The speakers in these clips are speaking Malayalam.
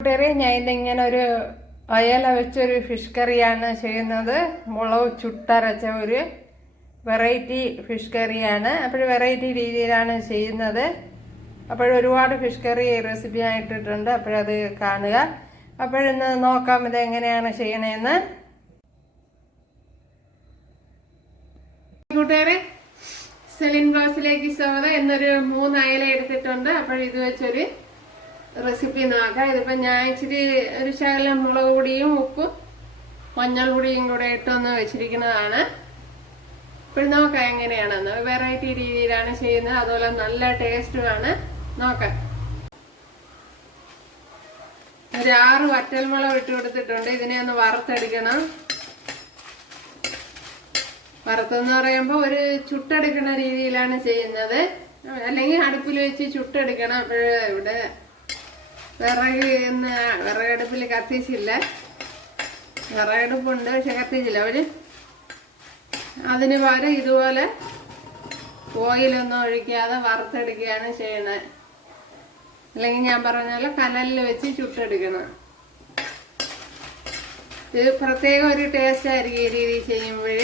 കൂട്ടുകാരെ, ഞാൻ ഇന്നിങ്ങനെ ഒരു അയല വെച്ചൊരു ഫിഷ് കറിയാണ് ചെയ്യുന്നത്. മുളക് ചുട്ടരച്ച ഒരു വെറൈറ്റി ഫിഷ് കറിയാണ്. അപ്പോൾ വെറൈറ്റി രീതിയിലാണ് ചെയ്യുന്നത്. ഒരുപാട് ഫിഷ് കറി റെസിപ്പി ആയിട്ടിട്ടുണ്ട്. അപ്പോഴത് കാണുക. അപ്പോഴിന്ന് നോക്കാം ഇത് എങ്ങനെയാണ് ചെയ്യണതെന്ന്. കൂട്ടുകാരെ, സെലിൻ ബ്ലോഗ്സിലേക്ക് സ്വാഗതം. എന്നൊരു 3 അയല എടുത്തിട്ടുണ്ട്. ഇത് വെച്ചൊരു റെസിപ്പി നോക്കാം. ഇതിപ്പോൾ ഞാൻ ഇച്ചിരി ഒരു ശകലം മുളക് പൊടിയും ഉപ്പും മഞ്ഞൾ പൊടിയും കൂടെ ഇട്ടൊന്ന് വെച്ചിരിക്കുന്നതാണ്. നോക്കാം എങ്ങനെയാണെന്ന്. വെറൈറ്റി രീതിയിലാണ് ചെയ്യുന്നത്, അതുപോലെ നല്ല ടേസ്റ്റുമാണ്. നോക്കാം. ഒരു 6 വറ്റൽമുളക് ഇട്ട് കൊടുത്തിട്ടുണ്ട്. ഇതിനെ ഒന്ന് വറുത്തെടുക്കണം. വറുത്തെന്ന് പറയുമ്പോൾ ഒരു ചുട്ടെടുക്കുന്ന രീതിയിലാണ് ചെയ്യുന്നത്, അല്ലെങ്കിൽ അടുപ്പിൽ വെച്ച് ചുട്ടെടുക്കണം. ഇവിടെ വിറകടുപ്പിൽ കത്തിച്ചില്ല. വിറകടുപ്പുണ്ട്, പക്ഷെ കത്തിച്ചില്ല. അതിന് പകരം ഇതുപോലെ ഓയിലൊന്നും ഒഴിക്കാതെ വറുത്തെടുക്കുകയാണ് ചെയ്യണത്. അല്ലെങ്കിൽ ഞാൻ പറഞ്ഞ പോലെ കനലിൽ വെച്ച് ചുട്ടെടുക്കണം. ഇത് പ്രത്യേക ഒരു ടേസ്റ്റ് ആയിരിക്കും ഈ രീതി ചെയ്യുമ്പോൾ.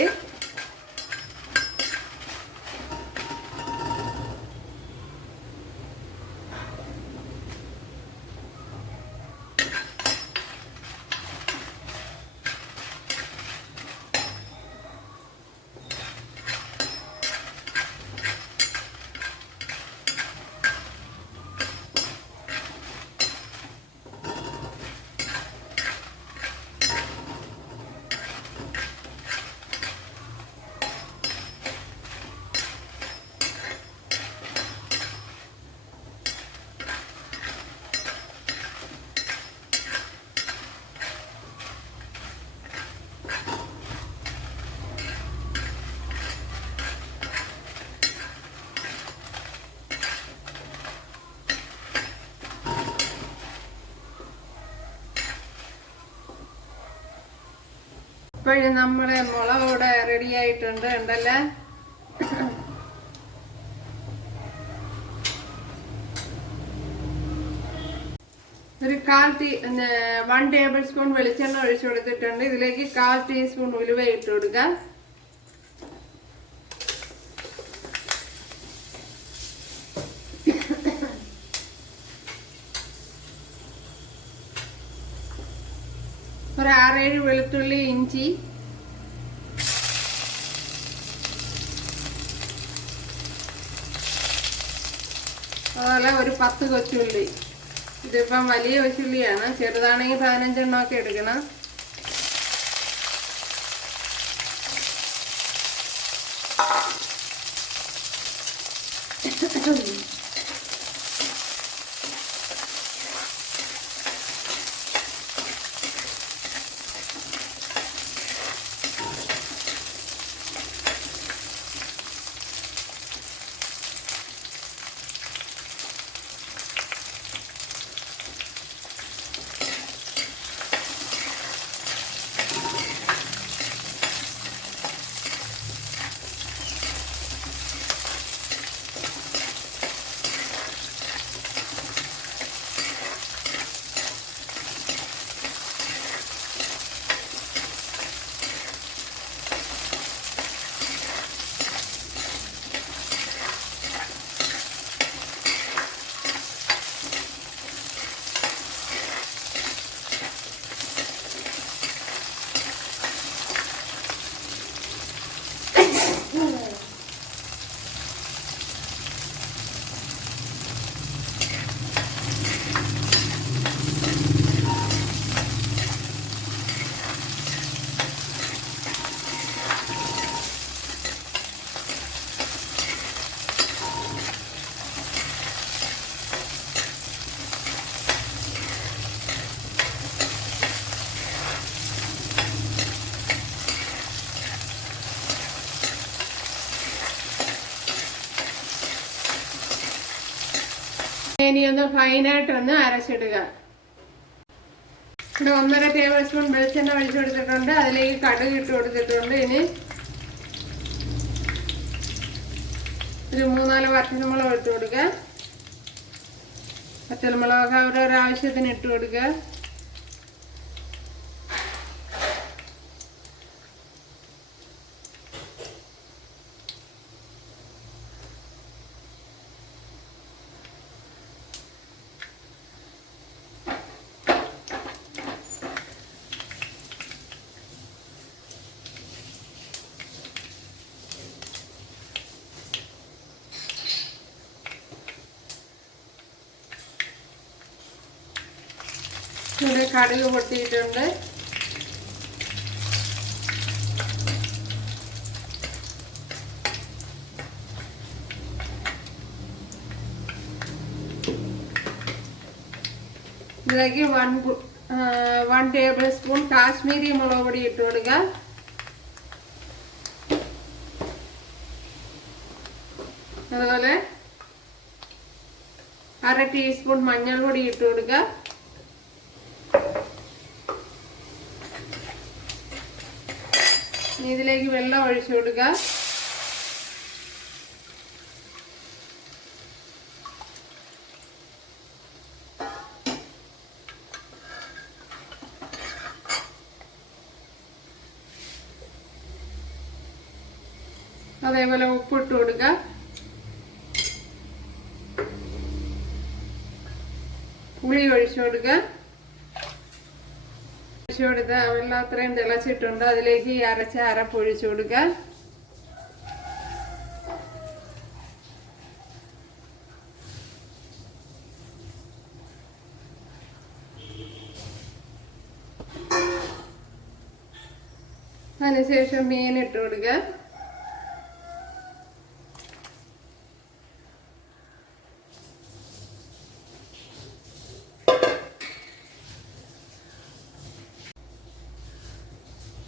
നമ്മുടെ മുളക് ഇവിടെ റെഡി ആയിട്ടുണ്ട്. ഉണ്ടല്ലേ, ഒരു 1 ടേബിൾ സ്പൂൺ വെളിച്ചെണ്ണ ഒഴിച്ചു കൊടുത്തിട്ടുണ്ട്. ഇതിലേക്ക് 1/4 ടീസ്പൂൺ ഉലുവ ഇട്ട് കൊടുക്കാം. ഒരു 6-7 വെളുത്തുള്ളി, ഇഞ്ചി, അതുപോലെ ഒരു 10 കൊച്ചുള്ളി. ഇതിപ്പം വലിയ കൊച്ചുള്ളിയാണ്, ചെറുതാണെങ്കിൽ 15 എണ്ണമൊക്കെ എടുക്കണം. ഇനി ഒന്ന് ഫൈനായിട്ടൊന്ന് അരച്ചിടുക. ഇവിടെ 1.5 ടേബിൾ സ്പൂൺ വെളിച്ചെണ്ണ ഒഴിച്ചു കൊടുത്തിട്ടുണ്ട്. അതിലേക്ക് കടുക് ഇട്ട് കൊടുത്തിട്ടുണ്ട്. ഇനി ഒരു 3-4 വറ്റൽമുളക് ഇട്ട് കൊടുക്കുക. പച്ചമുളകൊക്കെ ഓരോരോ ആവശ്യത്തിന് ഇട്ട് കൊടുക്കുക. ഇവിടെ കടുക് പൊട്ടിയിട്ടുണ്ട്. ഇതിലേക്ക് 1 ടേബിൾ സ്പൂൺ കാശ്മീരി മുളക് പൊടി ഇട്ട് കൊടുക്കുക. അതുപോലെ 1/2 ടീസ്പൂൺ മഞ്ഞൾപ്പൊടി ഇട്ട് കൊടുക്കുക. ഇതിലേക്ക് വെള്ളം ഒഴിച്ചു കൊടുക്കുക. അതേപോലെ ഉപ്പിട്ട് കൊടുക്കുക. പുളി ഒഴിച്ചു കൊടുക്കുക. വെള്ളം അത്രയും തിളച്ചിട്ടുണ്ട്. അതിലേക്ക് ഈ അരച്ച അരപ്പ് ഒഴിച്ചു കൊടുക്കുക. അതിനുശേഷം മീൻ ഇട്ട് കൊടുക്കുക.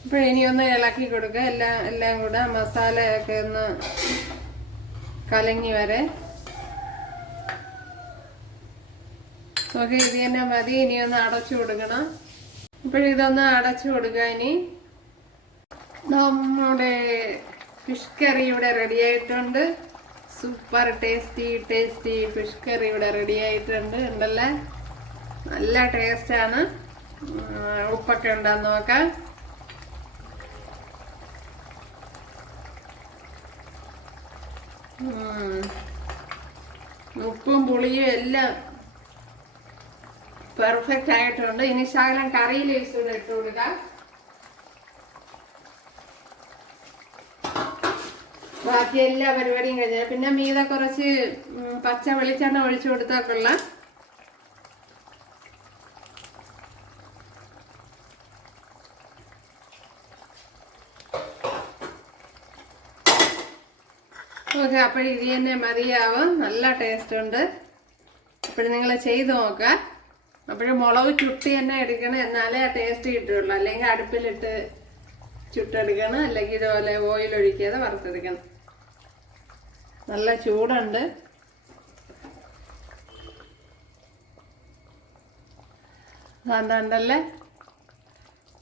അപ്പോൾ ഇനി ഒന്ന് ഇളക്കി കൊടുക്കുക. എല്ലാം കൂടെ മസാലയൊക്കെ ഒന്ന് കലങ്ങി വരെ. ഓക്കെ, ഇത് തന്നെ മതി. ഇനി ഒന്ന് അടച്ചു കൊടുക്കണം. ഇതൊന്ന് അടച്ചു കൊടുക്കുക. ഇനി നമ്മുടെ ഫിഷ് കറി ഇവിടെ റെഡി ആയിട്ടുണ്ട്. സൂപ്പർ ടേസ്റ്റി ഫിഷ് കറി ഇവിടെ റെഡി ആയിട്ടുണ്ട്. ഉണ്ടല്ലേ, നല്ല ടേസ്റ്റാണ്. ഉപ്പൊക്കെ ഉണ്ടാന്ന് നോക്കാം. ഉപ്പും പുളിയും എല്ലാം പെർഫെക്റ്റ് ആയിട്ടുണ്ട്. ഇനി ശകലം കറി ലീവ്സ് കൂടെ ഇട്ട് കൊടുക്കാം. ബാക്കി എല്ലാ പരിപാടിയും കഴിഞ്ഞാൽ പിന്നെ മീതെ കുറച്ച് പച്ച വെളിച്ചെണ്ണ ഒഴിച്ചു കൊടുത്താൽ കൊള്ളാം. ഓക്കെ, അപ്പോൾ ഇത് തന്നെ മതിയാവും. നല്ല ടേസ്റ്റ് ഉണ്ട്. അപ്പോൾ നിങ്ങൾ ചെയ്ത് നോക്കുക. അപ്പോഴും മുളക് ചുട്ടി തന്നെ എടുക്കണം, എന്നാലേ ആ ടേസ്റ്റ് കിട്ടുള്ളൂ. അല്ലെങ്കിൽ അടുപ്പിലിട്ട് ചുട്ടെടുക്കണം, അല്ലെങ്കിൽ ഇതുപോലെ ഓയിൽ ഒഴിക്കാതെ വറുത്തെടുക്കണം. നല്ല ചൂടുണ്ട്. അതാണ്ടല്ലേ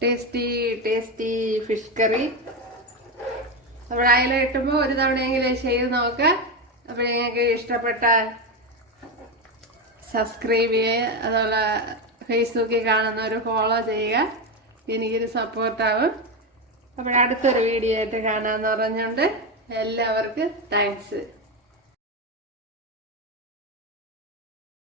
ടേസ്റ്റി ഫിഷ് കറി. അപ്പോൾ അയില കിട്ടുമ്പോൾ ഒരു തവണയെങ്കിലും ചെയ്ത് നോക്കുക. അപ്പോൾ നിങ്ങൾക്ക് ഇഷ്ടപ്പെട്ട സബ്സ്ക്രൈബ് ചെയ്യുക. അതുപോലെ ഫേസ്ബുക്കിൽ കാണുന്നവർ ഫോളോ ചെയ്യുക. എനിക്കൊരു സപ്പോർട്ടാവും. അപ്പോൾ അടുത്തൊരു വീഡിയോ ആയിട്ട് കാണാമെന്ന് പറഞ്ഞുകൊണ്ട് എല്ലാവർക്കും താങ്ക്സ്.